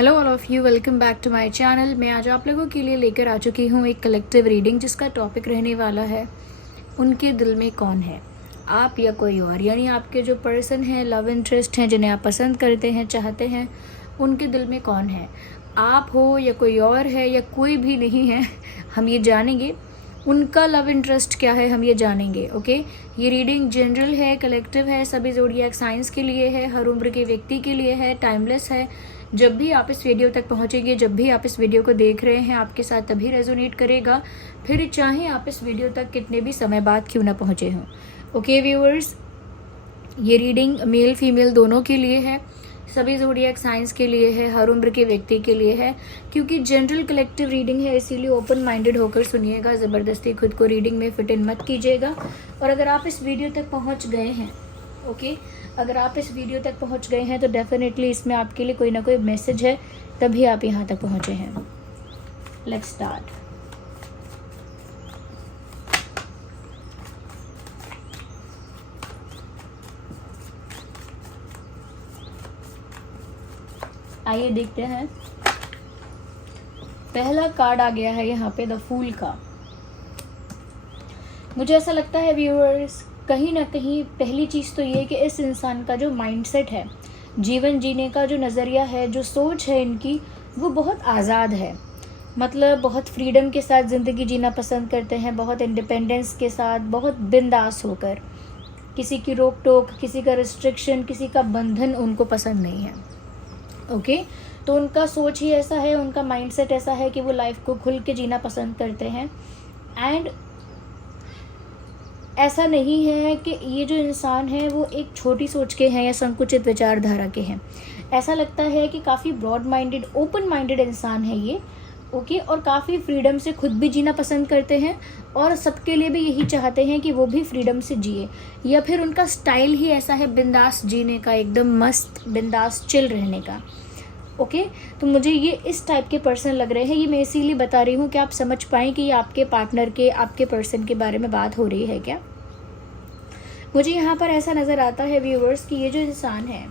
Hello all of you, welcome back to my channel. मैं आज आप लोगों के लिए लेकर आ चुकी हूँ एक कलेक्टिव रीडिंग जिसका टॉपिक रहने वाला है उनके दिल में कौन है, आप या कोई और। यानी आपके जो पर्सन हैं, लव इंटरेस्ट हैं, जिन्हें आप पसंद करते हैं, चाहते हैं, उनके दिल में कौन है। आप हो या कोई और है या कोई भी नहीं है, हम ये जानेंगे। उनका लव इंटरेस्ट क्या है हम ये जानेंगे। ओके, ये रीडिंग जनरल है, कलेक्टिव है, सभी ज़ोडिएक साइंस के लिए है, हर उम्र के व्यक्ति के लिए है, टाइमलेस है। जब भी आप इस वीडियो तक पहुंचेंगे, जब भी आप इस वीडियो को देख रहे हैं, आपके साथ तभी रेजोनेट करेगा, फिर चाहे आप इस वीडियो तक कितने भी समय बाद क्यों ना पहुंचे हों। ओके व्यूअर्स, ये रीडिंग मेल फीमेल दोनों के लिए है, सभी ज़ोडिएक साइंस के लिए है, हर उम्र के व्यक्ति के लिए है। क्योंकि जनरल कलेक्टिव रीडिंग है, इसीलिए ओपन माइंडेड होकर सुनिएगा, ज़बरदस्ती खुद को रीडिंग में फिट इन मत कीजिएगा। और अगर आप इस वीडियो तक पहुंच गए हैं, ओके, अगर आप इस वीडियो तक पहुंच गए हैं तो डेफिनेटली इसमें आपके लिए कोई ना कोई मैसेज है, तभी आप यहाँ तक पहुँचे हैं। Let's start. आइए देखते हैं। पहला कार्ड आ गया है यहाँ पे, द फूल का। मुझे ऐसा लगता है व्यूअर्स, कहीं ना कहीं पहली चीज़ तो ये कि इस इंसान का जो माइंडसेट है, जीवन जीने का जो नज़रिया है, जो सोच है इनकी, वो बहुत आज़ाद है। मतलब बहुत फ्रीडम के साथ ज़िंदगी जीना पसंद करते हैं, बहुत इंडिपेंडेंस के साथ, बहुत बिंदास होकर। किसी की रोक टोक, किसी का रिस्ट्रिक्शन, किसी का बंधन उनको पसंद नहीं है। ओके, तो उनका सोच ही ऐसा है, उनका माइंडसेट ऐसा है कि वो लाइफ को खुल के जीना पसंद करते हैं। एंड ऐसा नहीं है कि ये जो इंसान है वो एक छोटी सोच के हैं या संकुचित विचारधारा के हैं। ऐसा लगता है कि काफ़ी ब्रॉड माइंडेड, ओपन माइंडेड इंसान है ये। ओके, और काफ़ी फ्रीडम से खुद भी जीना पसंद करते हैं और सबके लिए भी यही चाहते हैं कि वो भी फ्रीडम से जिए, या फिर उनका स्टाइल ही ऐसा है बिंदास जीने का, एकदम मस्त बिंदास चिल रहने का। ओके, तो मुझे ये इस टाइप के पर्सन लग रहे हैं। ये मैं इसीलिए बता रही हूँ कि आप समझ पाएँ कि ये आपके पार्टनर के, आपके पर्सन के बारे में बात हो रही है क्या। मुझे यहाँ पर ऐसा नज़र आता है व्यूअर्स कि ये जो इंसान है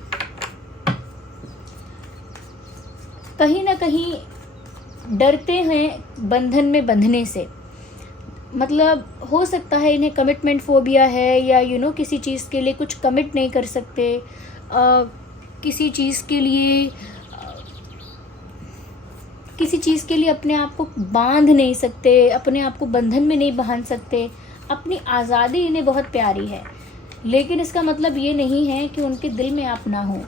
कहीं ना कहीं डरते हैं बंधन में बंधने से। मतलब हो सकता है इन्हें कमिटमेंट फोबिया है, या किसी चीज़ के लिए कुछ कमिट नहीं कर सकते, किसी चीज़ के लिए अपने आप को बांध नहीं सकते, अपने आप को बंधन में नहीं बांध सकते। अपनी आज़ादी इन्हें बहुत प्यारी है, लेकिन इसका मतलब ये नहीं है कि उनके दिल में आप ना हो।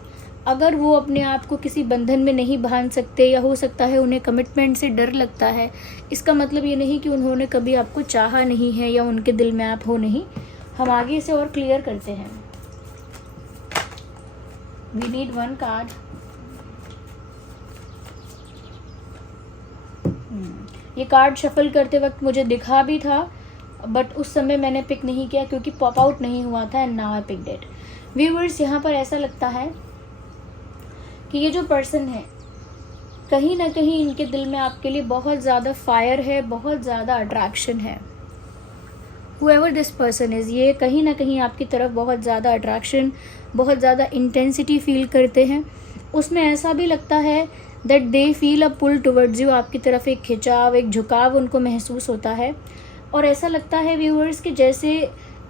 अगर वो अपने आप को किसी बंधन में नहीं बांध सकते, या हो सकता है उन्हें कमिटमेंट से डर लगता है, इसका मतलब ये नहीं कि उन्होंने कभी आपको चाहा नहीं है या उनके दिल में आप हो नहीं। हम आगे इसे और क्लियर करते हैं। We need one card. ये कार्ड शफल करते वक्त मुझे दिखा भी था, बट उस समय मैंने पिक नहीं किया क्योंकि पॉप आउट नहीं हुआ था, and now I picked it. Viewers, यहाँ पर ऐसा लगता है कि ये जो पर्सन है, कहीं ना कहीं इनके दिल में आपके लिए बहुत ज़्यादा फायर है, बहुत ज़्यादा अट्रैक्शन है। हुएवर दिस पर्सन इज़, ये कहीं ना कहीं आपकी तरफ बहुत ज़्यादा अट्रैक्शन, बहुत ज़्यादा इंटेंसिटी फील करते हैं। उसमें ऐसा भी लगता है that they feel a pull towards you, आपकी तरफ एक खिंचाव, एक झुकाव उनको महसूस होता है। और ऐसा लगता है व्यूअर्स कि जैसे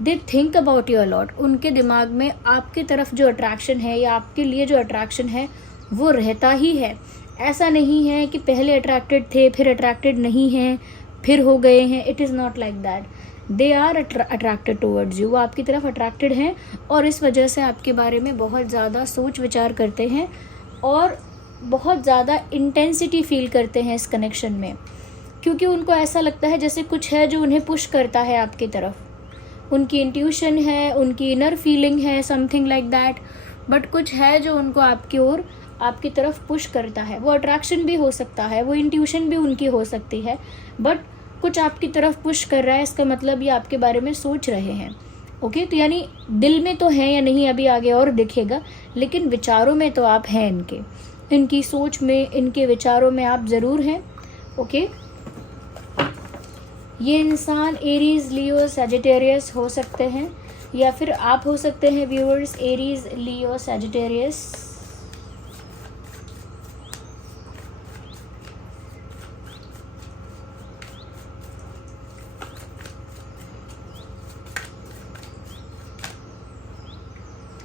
they think about you a lot, उनके दिमाग में आपकी तरफ जो अट्रैक्शन है या आपके लिए जो अट्रैक्शन है वो रहता ही है। ऐसा नहीं है कि पहले अट्रैक्टेड थे, फिर अट्रैक्टेड नहीं हैं, फिर हो गए हैं। It is not like that. They are attracted towards you, वो आपकी तरफ अट्रैक्टेड हैं और इस वजह से आपके बारे में बहुत ज़्यादा सोच विचार करते हैं और बहुत ज़्यादा इंटेंसिटी फील करते हैं इस कनेक्शन में। क्योंकि उनको ऐसा लगता है जैसे कुछ है जो उन्हें पुश करता है आपकी तरफ। उनकी इंट्यूशन है, उनकी इनर फीलिंग है, समथिंग लाइक दैट। बट कुछ है जो उनको आपकी ओर, आपकी तरफ पुश करता है। वो अट्रैक्शन भी हो सकता है, वो इंट्यूशन भी उनकी हो सकती है, बट कुछ आपकी तरफ पुश कर रहा है। इसका मतलब ये आपके बारे में सोच रहे हैं। ओके, तो यानी दिल में तो है या नहीं अभी आगे और दिखेगा, लेकिन विचारों में तो आप हैं इनकी सोच में, इनके विचारों में आप ज़रूर हैं। ओके, ये इंसान एरीज, लियो, सजिटेरियस हो सकते हैं, या फिर आप हो सकते हैं viewers Aries, Leo, Sagittarius.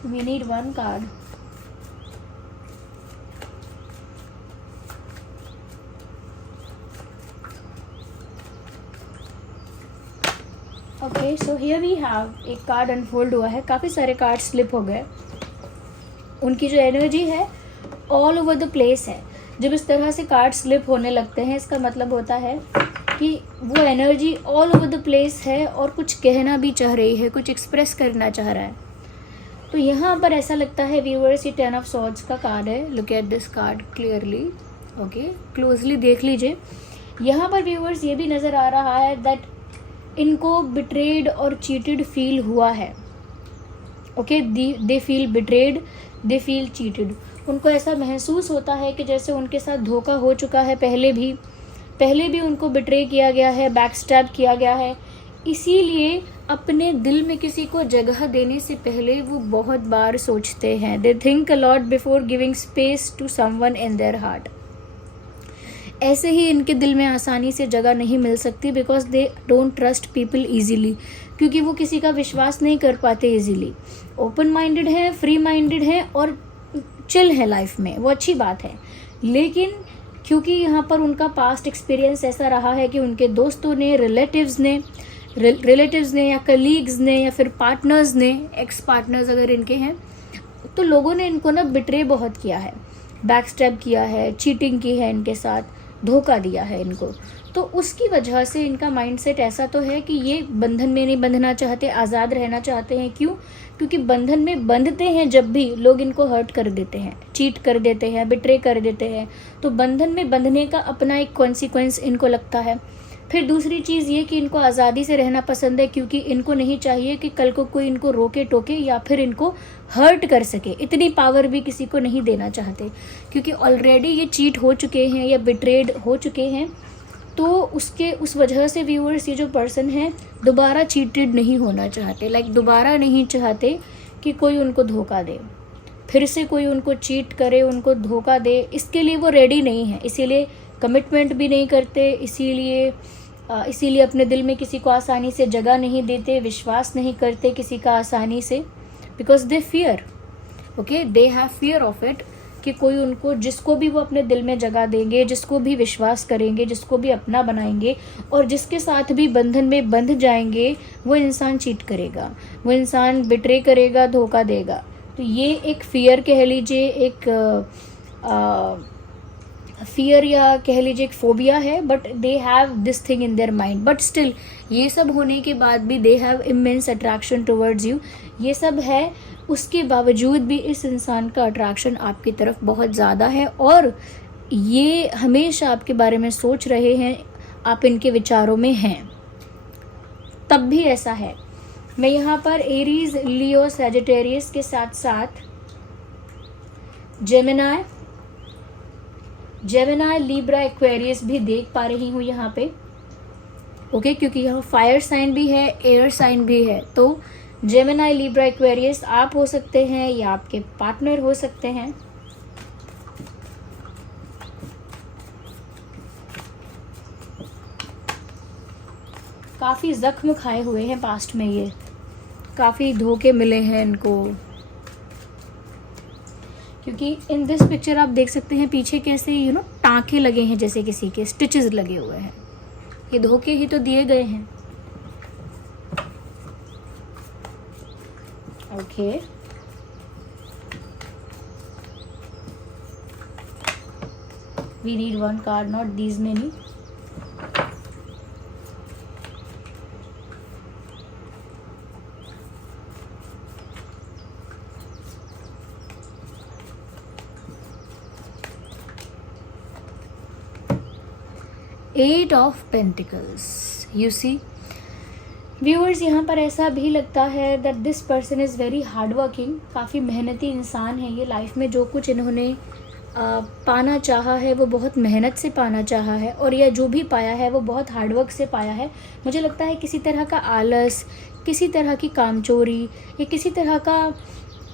We need one card. Okay, so here we have एक कार्ड अनफोल्ड हुआ है, काफ़ी सारे कार्ड स्लिप हो गए। उनकी जो एनर्जी है ऑल ओवर द प्लेस है। जब इस तरह से कार्ड स्लिप होने लगते हैं, इसका मतलब होता है कि वो energy all over the place है और कुछ कहना भी चाह रही है, कुछ एक्सप्रेस करना चाह रहा है। तो यहाँ पर ऐसा लगता है व्यूअर्स, ये 10 ऑफ सॉर्ड्स का कार्ड है। Look at this card clearly, okay, closely देख लीजिए। यहाँ पर व्यूअर्स ये भी नज़र आ रहा है दैट इनको बिट्रेड और चीटेड फील हुआ है। Okay, they feel betrayed, they feel cheated. उनको ऐसा महसूस होता है कि जैसे उनके साथ धोखा हो चुका है, पहले भी उनको बिट्रे किया गया है, बैकस्टैब किया गया है। इसीलिए अपने दिल में किसी को जगह देने से पहले वो बहुत बार सोचते हैं। They think a lot before giving space to someone in their heart. ऐसे ही इनके दिल में आसानी से जगह नहीं मिल सकती, because they don't trust people easily, क्योंकि वो किसी का विश्वास नहीं कर पाते ईजीली। ओपन माइंडेड हैं, फ्री माइंडेड हैं और चिल है लाइफ में, वो अच्छी बात है। लेकिन क्योंकि यहाँ पर उनका पास्ट एक्सपीरियंस ऐसा रहा है कि उनके दोस्तों ने, रिलेटिव्स ने या कलीग्स ने या फिर पार्टनर्स ने, एक्स पार्टनर्स अगर इनके हैं, तो लोगों ने इनको ना बिट्रे बहुत किया है, बैकस्टैब किया है, चीटिंग की है इनके साथ, धोखा दिया है इनको। तो उसकी वजह से इनका माइंडसेट ऐसा तो है कि ये बंधन में नहीं बंधना चाहते, आज़ाद रहना चाहते हैं। क्यों? क्योंकि बंधन में बंधते हैं जब भी लोग इनको हर्ट कर देते हैं, चीट कर देते हैं, बिट्रे कर देते हैं, तो बंधन में बंधने का अपना एक कॉन्सिक्वेंस इनको लगता है। फिर दूसरी चीज़ ये कि इनको आज़ादी से रहना पसंद है, क्योंकि इनको नहीं चाहिए कि कल को कोई इनको रोके टोके या फिर इनको हर्ट कर सके। इतनी पावर भी किसी को नहीं देना चाहते, क्योंकि ऑलरेडी ये चीट हो चुके हैं या बिट्रेड हो चुके हैं। तो उस वजह से व्यूअर्स, ये जो पर्सन है दोबारा चीटेड नहीं होना चाहते, दोबारा नहीं चाहते कि कोई उनको धोखा दे, फिर से कोई उनको चीट करे, उनको धोखा दे। इसके लिए वो रेडी नहीं है, इसीलिए कमिटमेंट भी नहीं करते, इसीलिए अपने दिल में किसी को आसानी से जगह नहीं देते, विश्वास नहीं करते किसी का आसानी से, because they fear, okay, they have fear of it, कि कोई उनको, जिसको भी वो अपने दिल में जगह देंगे, जिसको भी विश्वास करेंगे, जिसको भी अपना बनाएंगे और जिसके साथ भी बंधन में बंध जाएंगे, वो इंसान चीट करेगा, वो इंसान बिट्रे करेगा, धोखा देगा। तो ये एक फियर कह लीजिए, एक फियर या कह लीजिए एक फोबिया है, but they have this thing in their mind. But still ये सब होने के बाद भी they have immense attraction towards you. ये सब है, उसके बावजूद भी इस इंसान का अट्रैक्शन आपकी तरफ बहुत ज़्यादा है और ये हमेशा आपके बारे में सोच रहे हैं, आप इनके विचारों में हैं। तब भी ऐसा है। मैं यहाँ पर एरीज, लियो, सैजिटेरियस के साथ साथ जेमिनाई, लिब्रा, एक्वेरियस भी देख पा रही हूँ यहाँ पे, ओके, क्योंकि यहाँ फायर साइन भी है, एयर साइन भी है। तो जेमिनाई, लिब्रा, एक्वेरियस आप हो सकते हैं या आपके पार्टनर हो सकते हैं। काफ़ी जख्म खाए हुए हैं पास्ट में, ये काफ़ी धोखे मिले हैं इनको, क्योंकि इन दिस पिक्चर आप देख सकते हैं पीछे कैसे टाँके लगे हैं, जैसे किसी के स्टिचेस लगे हुए हैं। ये धोखे ही तो दिए गए हैं। Okay, we need one card, not these many. Eight of Pentacles, you see. Viewers, यहाँ पर ऐसा भी लगता है that this person is very hard working. काफ़ी मेहनती इंसान है ये। लाइफ में जो कुछ इन्होंने पाना चाहा है वो बहुत मेहनत से पाना चाहा है, और यह जो भी पाया है वो बहुत हार्डवर्क से पाया है। मुझे लगता है किसी तरह का आलस, किसी तरह की कामचोरी या किसी तरह का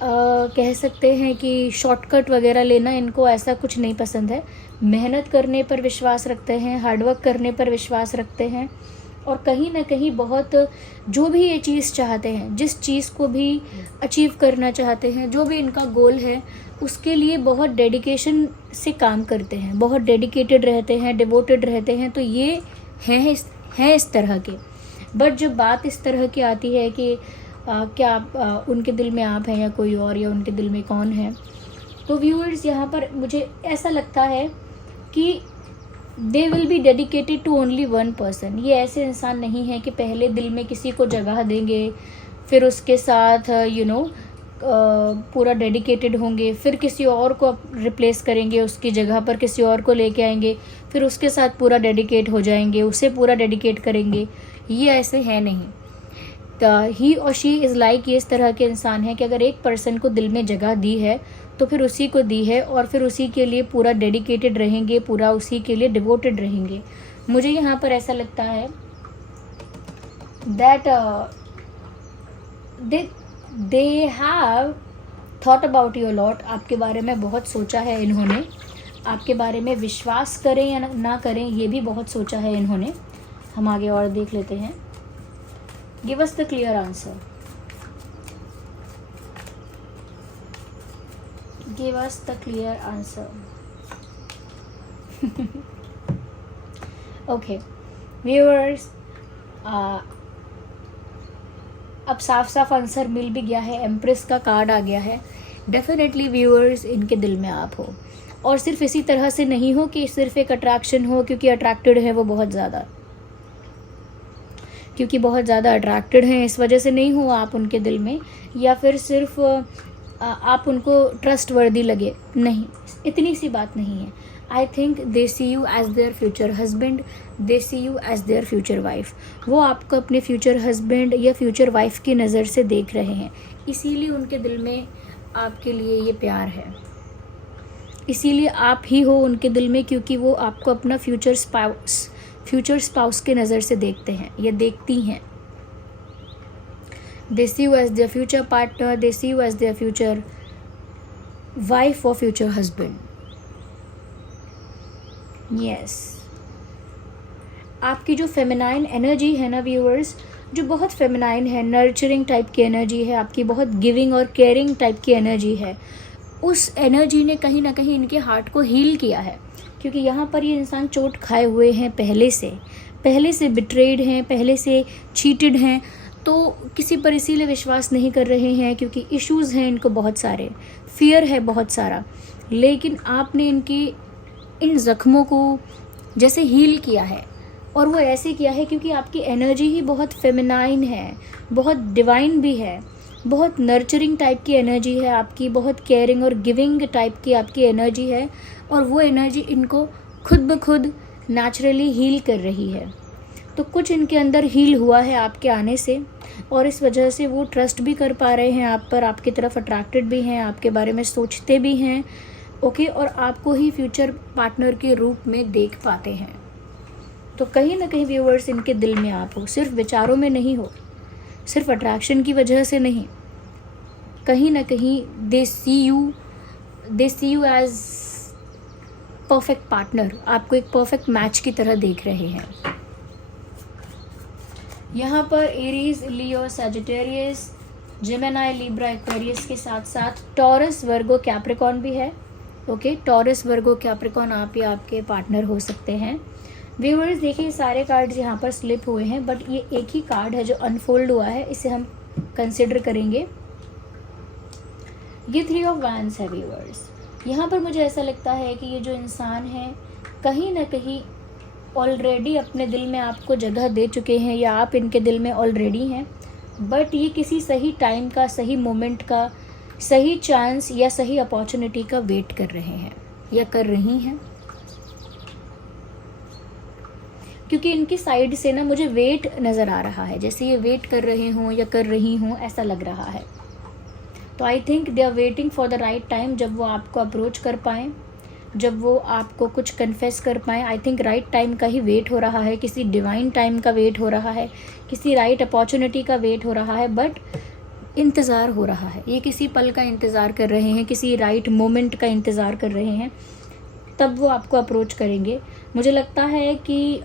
कह सकते हैं कि शॉर्टकट वगैरह लेना इनको ऐसा कुछ नहीं पसंद है। मेहनत करने पर विश्वास रखते हैं, हार्डवर्क करने पर विश्वास रखते हैं, और कहीं ना कहीं बहुत, जो भी ये चीज़ चाहते हैं, जिस चीज़ को भी अचीव करना चाहते हैं, जो भी इनका गोल है, उसके लिए बहुत डेडिकेशन से काम करते हैं, बहुत डेडिकेटेड रहते हैं, डिवोटेड रहते हैं। तो ये हैं इस तरह के। बट जब बात इस तरह की आती है कि क्या उनके दिल में आप हैं या कोई और, या उनके दिल में कौन है, तो व्यूअर्स यहाँ पर मुझे ऐसा लगता है कि they will be dedicated to only one person. ये ऐसे इंसान नहीं है कि पहले दिल में किसी को जगह देंगे, फिर उसके साथ पूरा डेडिकेटेड होंगे, फिर किसी और को रिप्लेस करेंगे, उसकी जगह पर किसी और को लेके आएंगे, फिर उसके साथ पूरा डेडिकेट हो जाएंगे, उसे पूरा डेडिकेट करेंगे। ये ऐसे है नहीं। ही और शी इज़ लाइक, ये इस तरह के इंसान है कि अगर एक पर्सन को दिल में जगह दी है तो फिर उसी को दी है, और फिर उसी के लिए पूरा डेडिकेटेड रहेंगे, पूरा उसी के लिए डिवोटेड रहेंगे। मुझे यहाँ पर ऐसा लगता है that they have thought about you lot. आपके बारे में बहुत सोचा है इन्होंने, आपके बारे में विश्वास करें या ना करें ये भी बहुत सोचा है इन्होंने। हम आगे और देख लेते हैं। Give us the clear answer, give us the clear answer. Okay viewers, अब साफ साफ आंसर मिल भी गया है, एम्प्रेस का कार्ड आ गया है। डेफिनेटली व्यूअर्स, इनके दिल में आप हो, और सिर्फ इसी तरह से नहीं हो कि सिर्फ एक अट्रैक्शन हो क्योंकि अट्रैक्टेड है वो बहुत ज़्यादा, क्योंकि बहुत ज़्यादा अट्रैक्टेड हैं इस वजह से नहीं हो आप उनके दिल में, या फिर सिर्फ आप उनको ट्रस्ट वर्दी लगे, नहीं, इतनी सी बात नहीं है। I think they see you as their future husband, they see you as their future wife. वो आपको अपने फ्यूचर हस्बैंड या फ्यूचर वाइफ की नज़र से देख रहे हैं, इसीलिए उनके दिल में आपके लिए ये प्यार है, इसीलिए आप ही हो उनके दिल में, क्योंकि वो आपको अपना फ्यूचर स्पाउस के नज़र से देखते हैं या देखती हैं। They see you as their future partner, they see you as their future wife or future husband. Yes. आपकी जो फेमिनाइन एनर्जी है ना व्यूअर्स, जो बहुत फेमिनाइन है, नर्चरिंग टाइप की एनर्जी है आपकी, बहुत गिविंग और केयरिंग टाइप की एनर्जी है, उस एनर्जी ने कहीं ना कहीं इनके हार्ट को हील किया है। क्योंकि यहाँ पर ये इंसान चोट खाए हुए हैं, पहले से बिट्रेड हैं, पहले से चीटेड हैं, तो किसी पर इसीलिए विश्वास नहीं कर रहे हैं क्योंकि इश्यूज़ हैं इनको बहुत सारे, फियर है बहुत सारा। लेकिन आपने इनके इन ज़ख्मों को जैसे हील किया है, और वो ऐसे किया है क्योंकि आपकी एनर्जी ही बहुत फेमिनाइन है, बहुत डिवाइन भी है, बहुत नर्चरिंग टाइप की एनर्जी है आपकी, बहुत केयरिंग और गिविंग टाइप की आपकी एनर्जी है, और वो एनर्जी इनको खुद ब खुद नेचुरली हील कर रही है। तो कुछ इनके अंदर हील हुआ है आपके आने से, और इस वजह से वो ट्रस्ट भी कर पा रहे हैं आप पर, आपकी तरफ अट्रैक्टेड भी हैं, आपके बारे में सोचते भी हैं, ओके, और आपको ही फ्यूचर पार्टनर के रूप में देख पाते हैं। तो कहीं ना कहीं व्यूअर्स, इनके दिल में आप हो, सिर्फ विचारों में नहीं हो, सिर्फ अट्रैक्शन की वजह से नहीं, कहीं ना कहीं दे see you as perfect partner, आपको एक परफेक्ट मैच की तरह देख रहे हैं। यहाँ पर Aries, Leo, Sagittarius, Gemini, Libra, Aquarius के साथ साथ टॉरस, वर्गो, कैप्रिकॉन भी है। ओके, टॉरस, वर्गो, कैप्रिकॉन आप या आपके पार्टनर हो सकते हैं। व्यूअर्स देखिए, सारे कार्ड्स यहाँ पर स्लिप हुए हैं, बट ये एक ही कार्ड है जो अनफोल्ड हुआ है, इसे हम कंसिडर करेंगे। ये 3 ऑफ वैंड्स है व्यूअर्स। यहाँ पर मुझे ऐसा लगता है कि ये जो इंसान है कहीं ना कहीं ऑलरेडी अपने दिल में आपको जगह दे चुके हैं, या आप इनके दिल में ऑलरेडी हैं, बट ये किसी सही टाइम का, सही मोमेंट का, सही चांस या सही अपॉर्चुनिटी का वेट कर रहे हैं या कर रही हैं। क्योंकि इनकी साइड से ना मुझे वेट नज़र आ रहा है, जैसे ये वेट कर रहे हों या कर रही हों, ऐसा लग रहा है। तो I think they are waiting for the right time, जब वो आपको अप्रोच कर पाएँ, जब वो आपको कुछ कन्फेस कर पाएँ। आई थिंक राइट टाइम का ही वेट हो रहा है, किसी डिवाइन टाइम का वेट हो रहा है, किसी राइट अपॉर्चुनिटी का वेट हो रहा है, बट इंतज़ार हो रहा है। ये किसी पल का इंतज़ार कर रहे हैं, किसी राइट मोमेंट का इंतज़ार कर रहे हैं, तब वो आपको अप्रोच करेंगे। मुझे लगता है कि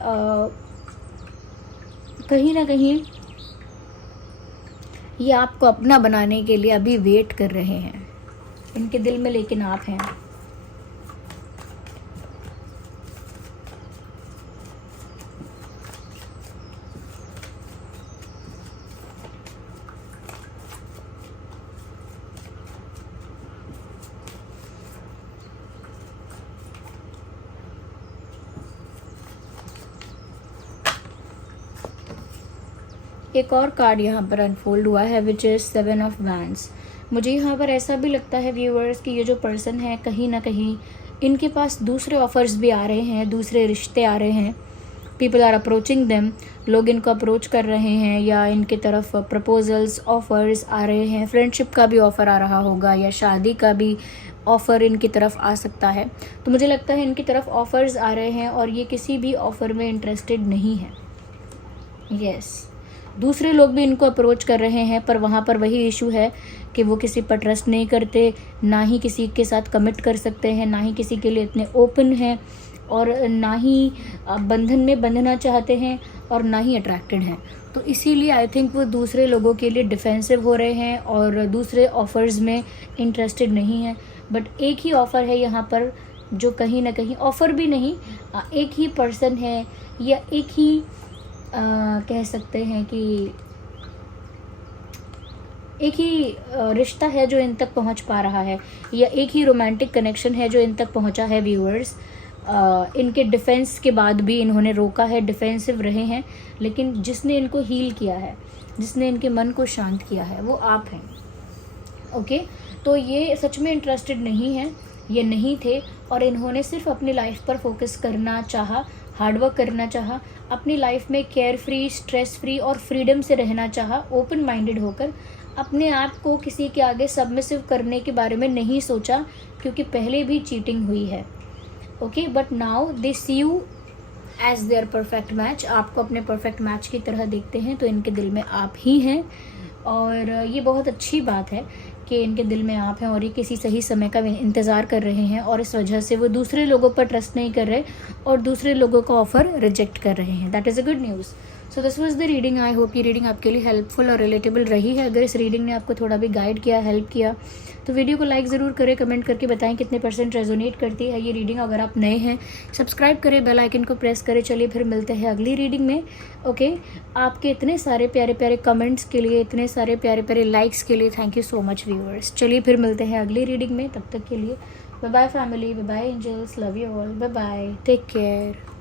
कहीं ना कहीं ये आपको अपना बनाने के लिए अभी वेट कर रहे हैं इनके दिल में, लेकिन आप हैं। एक और कार्ड यहाँ पर अनफोल्ड हुआ है विच इज़ 7 ऑफ वैंड्स। मुझे यहाँ पर ऐसा भी लगता है व्यूअर्स कि ये जो पर्सन है कहीं ना कहीं इनके पास दूसरे ऑफर्स भी आ रहे हैं, दूसरे रिश्ते आ रहे हैं। पीपल आर अप्रोचिंग देम, लोग इनको अप्रोच कर रहे हैं या इनके तरफ प्रपोजल्स ऑफर्स आ रहे हैं। फ्रेंडशिप का भी ऑफ़र आ रहा होगा या शादी का भी ऑफ़र इनकी तरफ आ सकता है। तो मुझे लगता है इनकी तरफ ऑफ़र्स आ रहे हैं और ये किसी भी ऑफ़र में इंटरेस्टेड नहीं है। यस, दूसरे लोग भी इनको अप्रोच कर रहे हैं, पर वहाँ पर वही इशू है कि वो किसी पर ट्रस्ट नहीं करते, ना ही किसी के साथ कमिट कर सकते हैं, ना ही किसी के लिए इतने ओपन हैं, और ना ही बंधन में बंधना चाहते हैं, और ना ही अट्रैक्टेड हैं। तो इसीलिए आई थिंक वो दूसरे लोगों के लिए डिफेंसिव हो रहे हैं और दूसरे ऑफ़र्स में इंटरेस्टेड नहीं हैं। बट एक ही ऑफ़र है यहाँ पर जो कहीं ना कहीं, ऑफ़र भी नहीं, एक ही पर्सन है या एक ही कह सकते हैं कि एक ही रिश्ता है जो इन तक पहुंच पा रहा है, या एक ही रोमांटिक कनेक्शन है जो इन तक पहुंचा है व्यूअर्स। इनके डिफेंस के बाद भी इन्होंने रोका है, डिफेंसिव रहे हैं, लेकिन जिसने इनको हील किया है, जिसने इनके मन को शांत किया है, वो आप हैं। ओके, तो ये सच में इंटरेस्टेड नहीं है, ये नहीं थे, और इन्होंने सिर्फ अपनी लाइफ पर फोकस करना चाहा, हार्डवर्क करना चाहा, अपनी लाइफ में केयर फ्री, स्ट्रेस फ्री और फ्रीडम से रहना चाहा, ओपन माइंडेड होकर। अपने आप को किसी के आगे सबमिसिव करने के बारे में नहीं सोचा, क्योंकि पहले भी चीटिंग हुई है। Okay, but now they see you as their perfect match. आपको अपने परफेक्ट मैच की तरह देखते हैं, तो इनके दिल में आप ही हैं, और ये बहुत अच्छी बात है कि इनके दिल में आप हैं और ये किसी सही समय का इंतज़ार कर रहे हैं, और इस वजह से वो दूसरे लोगों पर ट्रस्ट नहीं कर रहे और दूसरे लोगों का ऑफ़र रिजेक्ट कर रहे हैं। That is a good news. So this was the reading. I hope ये रीडिंग आपके लिए हेल्पफुल और रिलेटेबल रही है। अगर इस रीडिंग ने आपको थोड़ा भी गाइड किया, हेल्प किया, तो वीडियो को लाइक ज़रूर करें, कमेंट करके बताएं कितने % रेजोनेट करती है ये रीडिंग। अगर आप नए हैं, सब्सक्राइब करें, बेल आइकन को प्रेस करें। चलिए फिर मिलते हैं अगली रीडिंग में। ओके, आपके इतने सारे प्यारे प्यारे कमेंट्स के लिए, इतने सारे प्यारे प्यारे लाइक्स के लिए thank you so much viewers. चलिए फिर मिलते हैं अगली रीडिंग में। तब तक के लिए bye bye family, bye bye angels, love you all, bye bye, take care.